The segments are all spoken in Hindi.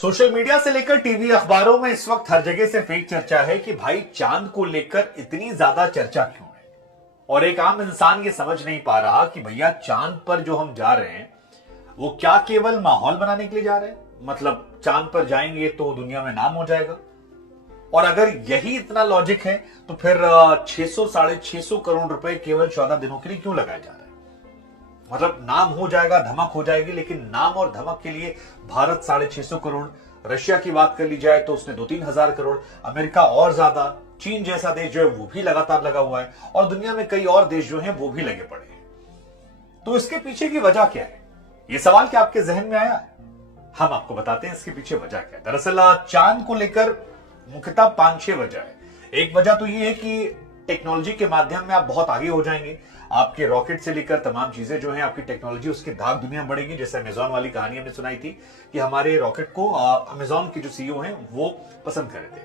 सोशल मीडिया से लेकर टीवी अखबारों में इस वक्त हर जगह से फेक चर्चा है कि भाई चांद को लेकर इतनी ज्यादा चर्चा क्यों है। और एक आम इंसान ये समझ नहीं पा रहा कि भैया चांद पर जो हम जा रहे हैं वो क्या केवल माहौल बनाने के लिए जा रहे हैं, मतलब चांद पर जाएंगे तो दुनिया में नाम हो जाएगा। और अगर यही इतना लॉजिक है तो फिर 600 साढ़े 600 करोड़ रुपए केवल 14 दिनों के लिए क्यों लगाए जा रहे हैं। मतलब नाम हो जाएगा, धमक हो जाएगी, लेकिन नाम और धमक के लिए भारत 650 करोड़, रशिया की बात कर ली जाए तो उसने 2-3 हजार करोड़, अमेरिका और ज्यादा, चीन जैसा देश जो है वो भी लगातार लगा हुआ है और दुनिया में कई और देश जो हैं वो भी लगे पड़े हैं। तो इसके पीछे की वजह क्या है, ये सवाल क्या आपके जहन में आया है? हम आपको बताते हैं इसके पीछे वजह क्या है। दरअसल चांद को लेकर मुख्यतः 5-6 वजह है। एक वजह तो ये है कि टेक्नोलॉजी के माध्यम में आप बहुत आगे हो जाएंगे, आपके रॉकेट से लेकर तमाम चीजें जो है आपकी टेक्नोलॉजी उसकी धाक दुनिया बढ़ेगी। जैसे अमेजॉन वाली कहानी हमने सुनाई थी कि हमारे रॉकेट को अमेजॉन के जो सीईओ हैं वो पसंद कर रहे थे।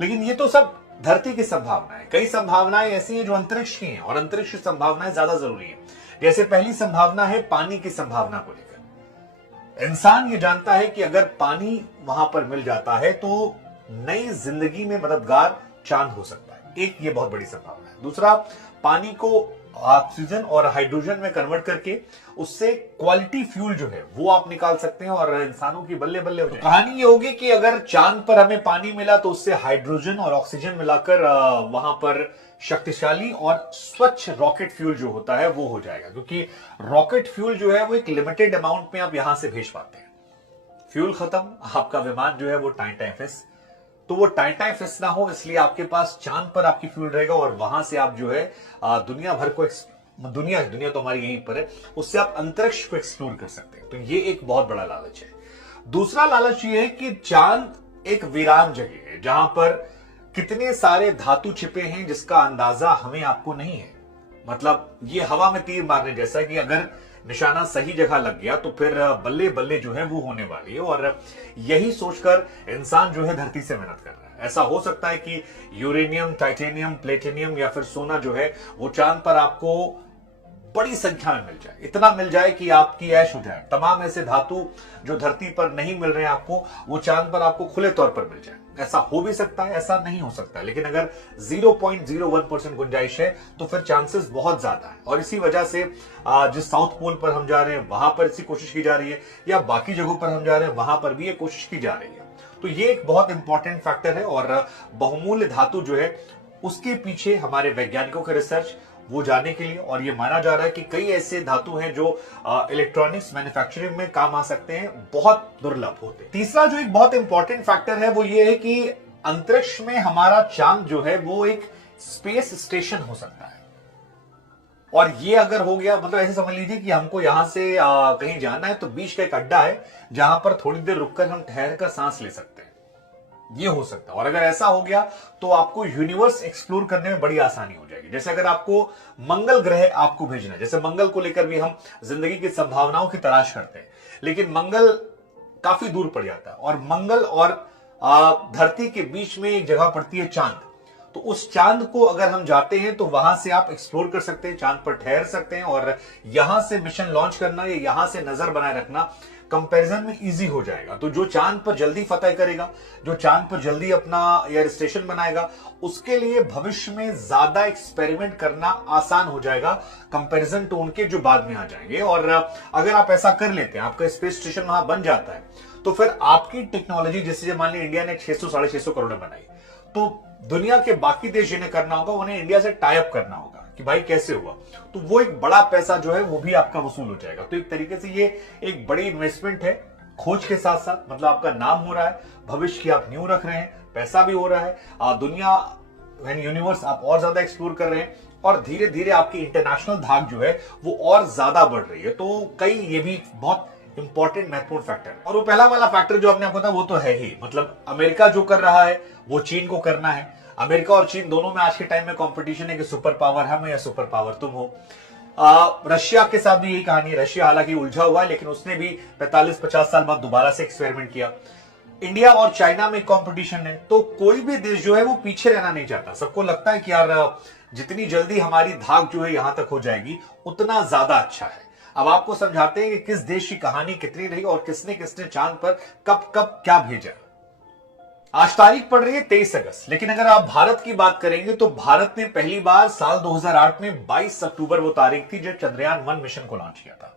लेकिन ये तो सब धरती की संभावनाएं, कई संभावनाएं ऐसी हैं जो अंतरिक्ष की हैं और अंतरिक्ष की संभावनाएं ज्यादा जरूरी है। जैसे पहली संभावना है पानी की संभावना को लेकर। इंसान ये जानता है कि अगर पानी वहां पर मिल जाता है तो नई जिंदगी में मददगार चांद हो सकता है, एक ये बहुत बड़ी संभावना है। दूसरा, पानी को ऑक्सीजन और हाइड्रोजन में कन्वर्ट करके उससे क्वालिटी फ्यूल जो है वो आप निकाल सकते हैं और इंसानों की बल्ले बल्ले हो जाए। कहानी ये होगी कि अगर चांद पर हमें पानी मिला तो उससे हाइड्रोजन और ऑक्सीजन मिलाकर वहां पर शक्तिशाली और स्वच्छ रॉकेट फ्यूल जो होता है वो हो जाएगा, क्योंकि रॉकेट फ्यूल जो है वो एक लिमिटेड अमाउंट में आप यहां से भेज पाते हैं। फ्यूल खत्म, आपका विमान जो है वो टाइम फिस, तो वो टाइम फिस ना हो इसलिए आपके पास चांद पर आपकी फ्यूल रहेगा और वहां से आप जो है दुनिया भर को दुनिया तो हमारी यहीं पर है, उससे आप अंतरिक्ष को एक्सप्लोर कर सकते हैं। तो ये एक बहुत बड़ा लालच है। दूसरा लालच ये है कि चांद एक वीरान जगह है जहां पर कितने सारे धातु छिपे हैं जिसका अंदाजा हमें आपको नहीं है। मतलब ये हवा में तीर मारने जैसा कि अगर निशाना सही जगह लग गया तो फिर बल्ले बल्ले जो है वो होने वाली है। और यही सोचकर इंसान जो है धरती से मेहनत कर रहा है। ऐसा हो सकता है कि यूरेनियम, टाइटेनियम, प्लेटिनियम या फिर सोना जो है वो चांद पर आपको बड़ी संख्या में मिल जाए, इतना मिल जाए कि आपकी ऐश हो जाए। तमाम ऐसे धातु जो धरती पर नहीं मिल रहे हैं आपको, वो चांद पर आपको खुले तौर पर मिल जाए। ऐसा हो भी सकता है, ऐसा नहीं हो सकता, लेकिन अगर 0.01% गुंजाइश है तो फिर चांसेस बहुत ज्यादा है। और इसी वजह से जिस साउथ पोल पर हम जा रहे हैं वहां पर इसी कोशिश की जा रही है, या बाकी जगहों पर हम जा रहे हैं वहां पर भी ये कोशिश की जा रही है। तो ये एक बहुत इंपॉर्टेंट फैक्टर है और बहुमूल्य धातु जो है उसके पीछे हमारे वैज्ञानिकों के रिसर्च वो जाने के लिए, और ये माना जा रहा है कि कई ऐसे धातु हैं जो इलेक्ट्रॉनिक्स मैन्युफैक्चरिंग में काम आ सकते हैं, बहुत दुर्लभ होते हैं। तीसरा जो एक बहुत इंपॉर्टेंट फैक्टर है वो ये है कि अंतरिक्ष में हमारा चांद जो है वो एक स्पेस स्टेशन हो सकता है। और ये अगर हो गया, मतलब ऐसे समझ लीजिए कि हमको यहां से कहीं जाना है तो बीच का एक अड्डा है जहां पर थोड़ी देर रुककर हम ठहर कर सांस ले सकते हैं, ये हो सकता है। और अगर ऐसा हो गया तो आपको यूनिवर्स एक्सप्लोर करने में बड़ी आसानी हो जाएगी। जैसे अगर आपको मंगल ग्रह आपको भेजना है, जैसे मंगल को लेकर भी हम जिंदगी की संभावनाओं की तलाश करते हैं, लेकिन मंगल काफी दूर पड़ जाता है और मंगल और धरती के बीच में एक जगह पड़ती है चांद। तो उस चांद को अगर हम जाते हैं तो वहां से आप एक्सप्लोर कर सकते हैं, चांद पर ठहर सकते हैं और यहां से मिशन लॉन्च करना या यहां से नजर बनाए रखना कंपैरिजन में इजी हो जाएगा। तो जो चांद पर जल्दी फतह करेगा, जो चांद पर जल्दी अपना एयर स्टेशन बनाएगा, उसके लिए भविष्य में ज्यादा एक्सपेरिमेंट करना आसान हो जाएगा कंपैरिजन टू उनके जो बाद में आ जाएंगे। और अगर आप ऐसा कर लेते हैं, आपका स्पेस स्टेशन वहां बन जाता है, तो फिर आपकी टेक्नोलॉजी, जैसे मान ली इंडिया ने 600 साढ़े 600 करोड़ में बनाई, तो दुनिया के बाकी देश जिन्हें करना होगा उन्हें इंडिया से टाई अप करना होगा कि भाई कैसे हुआ, तो वो एक बड़ा पैसा जो है वो भी आपका वसूल हो जाएगा। तो एक तरीके से ये एक बड़ी इन्वेस्टमेंट है, खोज के साथ साथ, मतलब आपका नाम हो रहा है, भविष्य की आप नींव रख रहे हैं, पैसा भी हो रहा है, दुनिया यूनिवर्स आप और ज्यादा एक्सप्लोर कर रहे हैं और धीरे धीरे आपकी इंटरनेशनल धाक जो है वो और ज्यादा बढ़ रही है। तो कई ये भी बहुत इंपॉर्टेंट महत्वपूर्ण फैक्टर है। और वो पहला वाला फैक्टर जो आपने आपको बताया वो तो है ही, मतलब अमेरिका जो कर रहा है वो चीन को करना है। अमेरिका और चीन दोनों में आज के टाइम में कंपटीशन है कि सुपर पावर हम या सुपर पावर तुम हो। रशिया के साथ भी यही कहानी है। रशिया हालांकि उलझा हुआ है, लेकिन उसने भी 45-50 साल बाद दोबारा से एक्सपेरिमेंट किया। इंडिया और चाइना में कंपटीशन है, तो कोई भी देश जो है वो पीछे रहना नहीं चाहता। सबको लगता है कि यार जितनी जल्दी हमारी धाक जो है यहां तक हो जाएगी उतना ज्यादा अच्छा है। अब आपको समझाते हैं कि किस देश की कहानी कितनी रही और किसने किसने चांद पर कब कब क्या भेजा। आज तारीख पड़ रही है 23 अगस्त, लेकिन अगर आप भारत की बात करेंगे तो भारत ने पहली बार साल 2008 में 22 अक्टूबर वो तारीख थी जब चंद्रयान 1 मिशन को लॉन्च किया था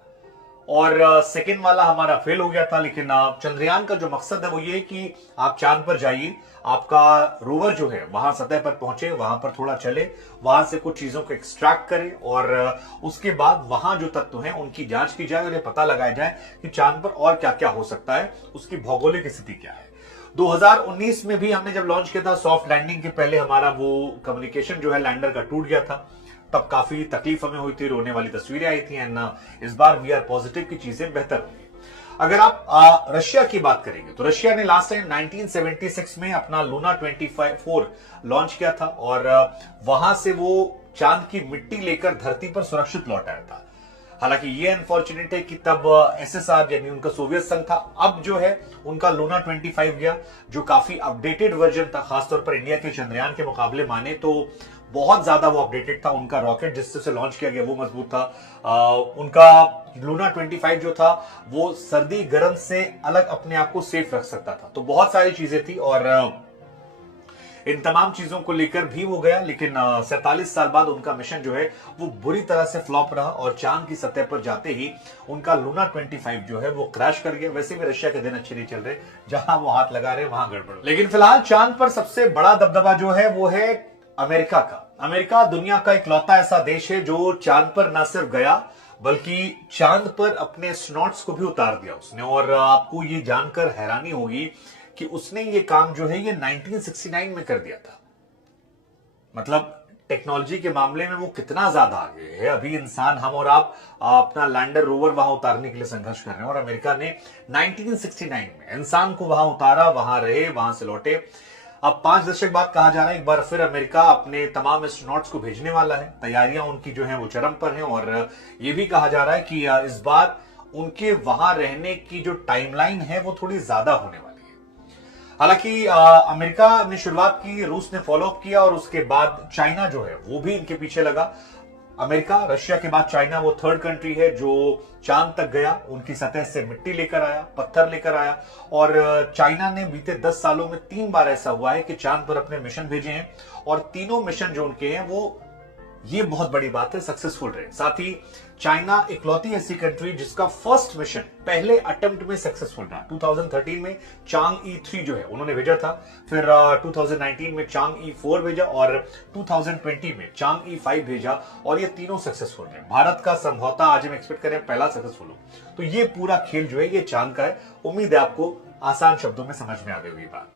और सेकेंड वाला हमारा फेल हो गया था। लेकिन चंद्रयान का जो मकसद है वो ये है कि आप चांद पर जाइए, आपका रोवर जो है वहां सतह पर पहुंचे, वहां पर थोड़ा चले, वहां से कुछ चीजों को एक्सट्रैक्ट करे और उसके बाद वहां जो तत्व हैं उनकी जांच की जाए और ये पता लगाया जाए कि चांद पर और क्या क्या हो सकता है, उसकी भौगोलिक स्थिति क्या है। 2019 में भी हमने जब लॉन्च किया था, सॉफ्ट लैंडिंग के पहले हमारा वो कम्युनिकेशन जो है लैंडर का टूट गया था, तब काफी तकलीफ हमें हुई थी, रोने वाली तस्वीरें आई थी। एंड इस बार वी आर पॉजिटिव की चीजें बेहतर होंगी। अगर आप रशिया की बात करेंगे तो रशिया ने लास्ट टाइम 1976 में अपना लूना 24 लॉन्च किया था और वहां से वो चांद की मिट्टी लेकर धरती पर सुरक्षित लौट आया था। हालांकि ये अनफॉर्चुनेट है कि तब एसएसआर यानी उनका सोवियत संघ था, अब जो है उनका लूना 25 गया जो काफी अपडेटेड वर्जन था, खासतौर पर इंडिया के चंद्रयान के मुकाबले माने तो बहुत ज्यादा वो अपडेटेड था। उनका रॉकेट जिससे लॉन्च किया गया वो मजबूत था। उनका लूना 25 जो था वो सर्दी गर्म से अलग अपने आप को सेफ रख सकता था। तो बहुत सारी चीजें थी और इन तमाम चीजों को लेकर भी वो गया, लेकिन 47 साल बाद उनका मिशन जो है वो बुरी तरह से फ्लॉप रहा और चांद की सतह पर जाते ही उनका लूना 25 जो है वो क्रैश कर गया। वैसे भी रशिया के दिन अच्छे नहीं चल रहे, जहां वो हाथ लगा रहे वहां गड़बड़। लेकिन फिलहाल चांद पर सबसे बड़ा दबदबा जो है वो है अमेरिका का। अमेरिका दुनिया का इकलौता ऐसा देश है जो चांद पर न सिर्फ गया बल्कि चांद पर अपने एस्ट्रोनॉट्स को भी उतार दिया उसने। और आपको ये जानकर हैरानी होगी कि उसने ये काम जो है ये 1969 में कर दिया था। मतलब टेक्नोलॉजी के मामले में वो कितना ज्यादा आगे है। अभी इंसान, हम और आप अपना लैंडर रोवर वहां उतारने के लिए संघर्ष कर रहे हैं और अमेरिका ने 1969 में इंसान को वहां उतारा, वहां रहे, वहां से लौटे। अब 5 दशक बाद कहा जा रहा है एक बार फिर अमेरिका अपने तमाम एस्ट्रोनॉट्स को भेजने वाला है। तैयारियां उनकी जो है वो चरम पर हैं और ये भी कहा जा रहा है कि इस बार उनके वहां रहने की जो टाइमलाइन है वो थोड़ी ज्यादा होने वाली है। हालांकि अमेरिका ने शुरुआत की, रूस ने फॉलोअप किया और उसके बाद चाइना जो है वो भी इनके पीछे लगा। अमेरिका, रशिया के बाद चाइना वो थर्ड कंट्री है जो चांद तक गया, उनकी सतह से मिट्टी लेकर आया, पत्थर लेकर आया। और चाइना ने बीते 10 सालों में 3 बार ऐसा हुआ है कि चांद पर अपने मिशन भेजे हैं और तीनों मिशन जो उनके हैं वो, ये बहुत बड़ी बात है, सक्सेसफुल रहे। साथ ही चाइना इकलौती ऐसी कंट्री जिसका फर्स्ट मिशन पहले अटेम्प्ट में सक्सेसफुल रहा। 2013 में चांग ई3 जो है उन्होंने भेजा था, फिर 2019 में चांग ई4 भेजा और 2020 में चांग ई5 भेजा और ये तीनों सक्सेसफुल रहे। भारत का समझौता आज हम एक्सपेक्ट करें पहला सक्सेसफुल हो। तो ये पूरा खेल जो है ये चांद का है। उम्मीद है आपको आसान शब्दों में समझ में आ गई होगी बात।